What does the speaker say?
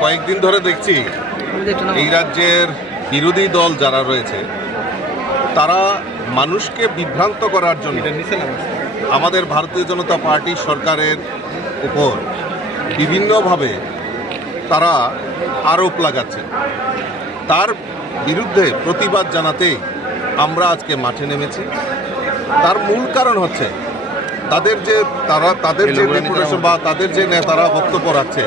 কয়েকদিন ধরে দেখছি এই রাজ্যের বিরোধী দল যারা রয়েছে তারা মানুষকে বিভ্রান্ত করার জন্য আমাদের ভারতীয় জনতা পার্টি সরকারের উপর বিভিন্নভাবে তারা আরোপ লাগাচ্ছে। তার বিরুদ্ধে প্রতিবাদ জানাতেই আমরা আজকে মাঠে নেমেছি। তার মূল কারণ হচ্ছে তাদের যে ডেপুটেশন বা তাদের যে নেতারা বক্তব্য রাখছে